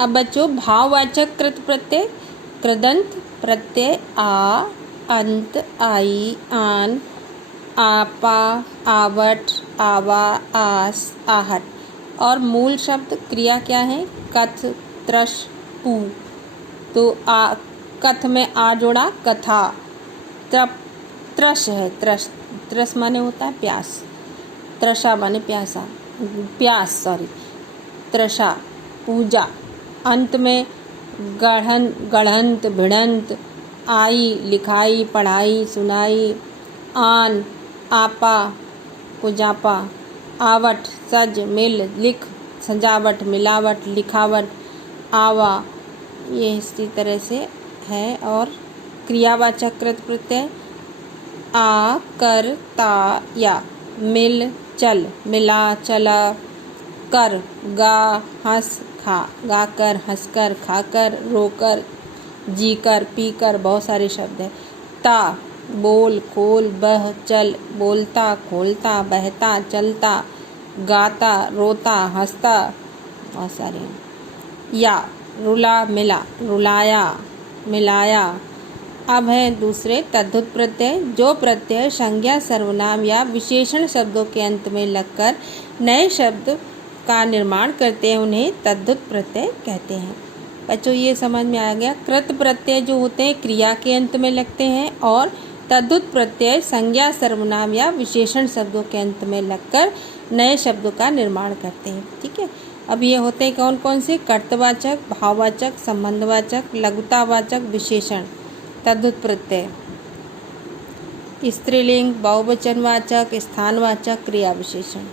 अब बच्चों भाववाचक कृत प्रत्यय, कृदंत प्रत्यय आ, अंत, आई, आन, आपा, आवट, आवा, आस, आहट। और मूल शब्द क्रिया क्या है? कथ, त्रश, पू। तो कथ में आ जोड़ा, कथा। त्रश है, त्रश, त्रस माने होता है प्यास, त्रषा माने प्यासा, प्यास सॉरी, त्रषा, पूजा। अंत में गढ़न, गढ़ंत, भिड़ंत, आई, लिखाई, पढ़ाई, सुनाई, आन, आपा, कुजापा, आवट, सज, मिल, लिख, सजावट, मिलावट, लिखावट, आवा। ये इसी तरह से है। और क्रियावाचक कृत प्रत्यय आ, कर, ता, या, मिल, चल, मिला, चला, कर, गा, हंस, खा, गाकर, हंसकर, खाकर, रोकर, जीकर, पीकर, बहुत सारे शब्द हैं। ता, बोल, खोल, बह, चल, बोलता, खोलता, बहता, चलता, गाता, रोता, हंसता, बहुत सारे हैं। या, रुला, मिला, रुलाया, मिलाया। अब है दूसरे तद्धित प्रत्यय, जो प्रत्यय संज्ञा, सर्वनाम या विशेषण शब्दों के अंत में लगकर नए शब्द का निर्माण करते हैं, उन्हें तद्धित प्रत्यय कहते हैं। बच्चों ये समझ में आ गया। कृत प्रत्यय जो होते हैं क्रिया के अंत में लगते हैं, और तद्धित प्रत्यय संज्ञा, सर्वनाम या विशेषण शब्दों के अंत में लगकर नए शब्दों का निर्माण करते हैं। ठीक है। अब ये होते हैं कौन कौन से? कर्तवाचक, भाववाचक, संबंधवाचक, लघुतावाचक, विशेषण तद्धित प्रत्यय। स्त्रीलिंग, बहुवचनवाचक, स्थानवाचक, क्रिया विशेषण।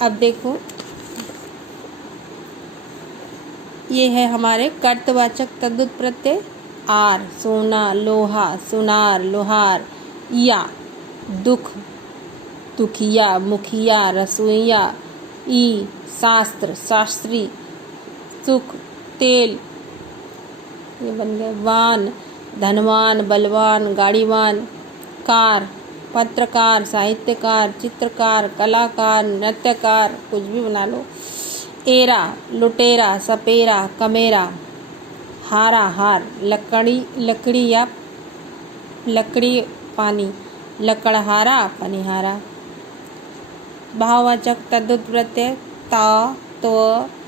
अब देखो ये है हमारे कर्तवाचक तद्धित प्रत्यय। आर, सोना, लोहा, सुनार, लोहार। या, दुख, दुखिया, मुखिया, रसोइया। ई, शास्त्र, शास्त्री। सुख, तेल, ये बन गए। वान, धनवान, बलवान, गाड़ीवान। कार, पत्रकार, साहित्यकार, चित्रकार, कलाकार, नृत्यकार, कुछ भी बना लो। एरा, लुटेरा, सपेरा, कमेरा। हारा, हार, लकड़ी, लकड़ी या लकड़ी, पानी, लकड़हारा, पनिहारा। भाववाचक तद्धित प्रत्यय ता, तो,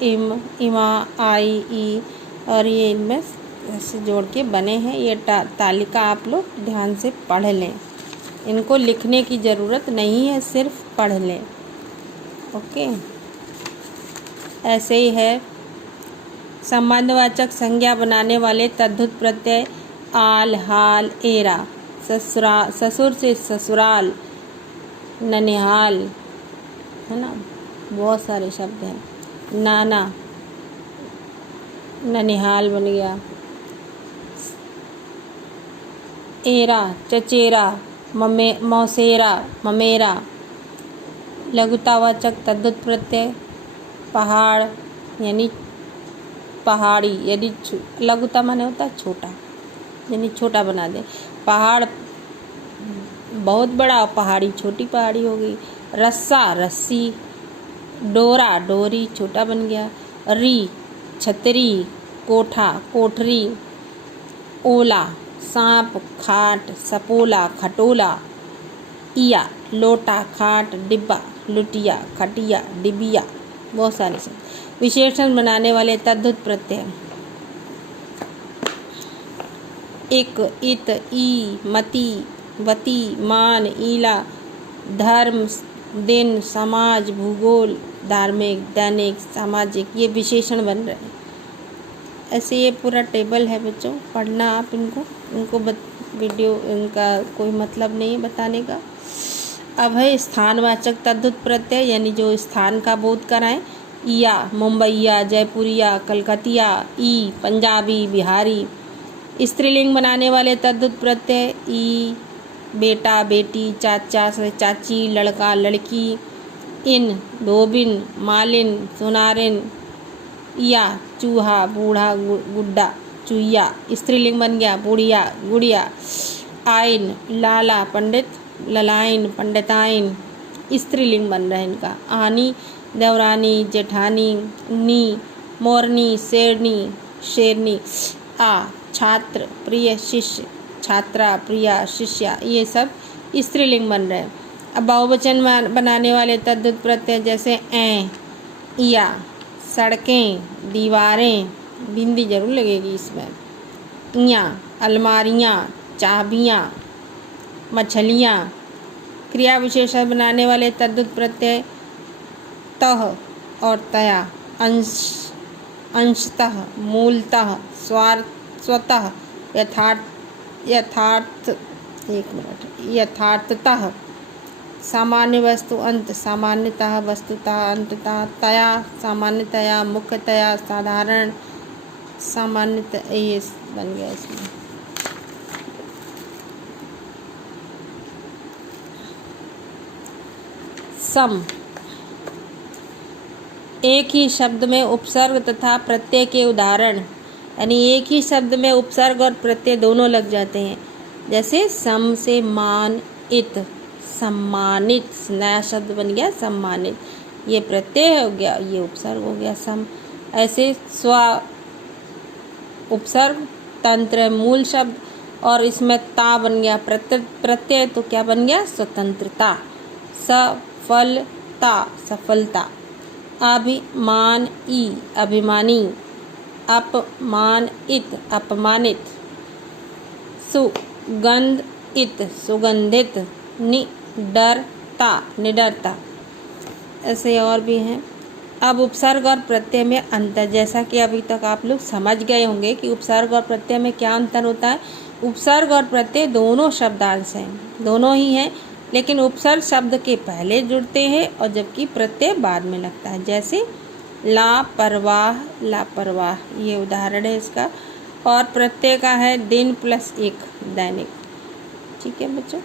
इम, इमा, आई, ई, और ये इनमें ऐसे जोड़ के बने हैं। ये तालिका आप लोग ध्यान से पढ़ लें, इनको लिखने की ज़रूरत नहीं है, सिर्फ पढ़ लें। ओके। ऐसे ही है संबंधवाचक संज्ञा बनाने वाले तद्धित प्रत्यय आल, हाल, एरा। ससुर से ससुराल, ननिहाल, है ना, बहुत सारे शब्द हैं। नाना, ननिहाल बन गया। एरा, चचेरा, मौसेरा, ममेरा। लघुतावाचक तद्धित प्रत्यय पहाड़ यानी पहाड़ी, यानी लघुता माने होता है छोटा, यानी छोटा बना दे। पहाड़ बहुत बड़ा, पहाड़ी छोटी पहाड़ी हो गई। रस्सा, रस्सी। डोरा, डोरी, छोटा बन गया। री, छतरी, कोठा, कोठरी। ओला, सांप, खाट, सपोला, खटोला। इया, लोटा, खाट, डिब्बा, लुटिया, खटिया, डिबिया, बहुत सारे शब्द। विशेषण बनाने वाले तद्धित प्रत्यय इक, इत, ई, मति, वती, मान, ईला। धर्म, दिन, समाज, भूगोल, धार्मिक, दैनिक, सामाजिक, ये विशेषण बन रहे हैं। ऐसे ये पूरा टेबल है बच्चों, पढ़ना आप इनको वीडियो इनका कोई मतलब नहीं बताने का। अब है स्थानवाचक तद्धित प्रत्यय, यानी जो स्थान का बोध कराएं। इया, मुंबईया, जयपुरिया, कलकतिया। ई, पंजाबी, बिहारी। स्त्रीलिंग बनाने वाले तद्धित प्रत्यय ई, बेटा, बेटी, चाचा, चाची, लड़का, लड़की। इन, धोबिन, मालिन, सुनारिन। या, चूहा, बूढ़ा, गुड्डा, चुईया। स्त्रीलिंग बन गया बुढ़िया, गुड़िया। आइन, लाला, पंडित, ललाइन, पंडिताइन। स्त्रीलिंग बन रहा है इनका। आनी, देवरानी, जेठानी। नी, मोरनी, शेरनी, शेरनी। आ, छात्र, प्रिय, शिष्य, छात्रा, प्रिया, शिष्या, ये सब स्त्रीलिंग बन रहे हैं। अब बहुवचन बनाने वाले तद्धित प्रत्यय जैसे ऐ, या, सड़कें, दीवारें, बिंदी जरूर लगेगी इसमें, इया, अलमारियाँ, चाबियाँ, मछलियाँ। क्रिया विशेषण बनाने वाले तद्धित प्रत्यय तह और तया, अंश, अंशतः, मूलतः, स्वतः, यथार्थतः, सामान्य वस्तु अंत, सामान्यतः, वस्तुतः, अंततः, तया, सामान्यतया, मुख्यतया, साधारण, सामान्यतः, ये बन गया इसमें। सम, एक ही शब्द में उपसर्ग तथा प्रत्यय के उदाहरण, यानी एक ही शब्द में उपसर्ग और प्रत्यय दोनों लग जाते हैं। जैसे सम से मान, इत, सम्मानित, नया शब्द बन गया सम्मानित, ये प्रत्यय हो गया, ये उपसर्ग हो गया सम। ऐसे स्व उपसर्ग, तंत्र मूल शब्द और इसमें ता बन गया प्रत्यय, तो क्या बन गया स्वतंत्रता, सफलता, सफलता। अभिमान ई, अभिमानी, अपमानित, अपमानित। सुगंधित, सुगंधित, निडरता, निडरता। ऐसे और भी हैं। अब उपसर्ग और प्रत्यय में अंतर, जैसा कि अभी तक आप लोग समझ गए होंगे कि उपसर्ग और प्रत्यय में क्या अंतर होता है। उपसर्ग और प्रत्यय दोनों शब्दांश हैं, दोनों ही हैं, लेकिन उपसर्ग शब्द के पहले जुड़ते हैं और जबकि प्रत्यय बाद में लगता है। जैसे लापरवाह, लापरवाह, ये उदाहरण है इसका। और प्रत्यय का है दिन प्लस एक, दैनिक। ठीक है बच्चों।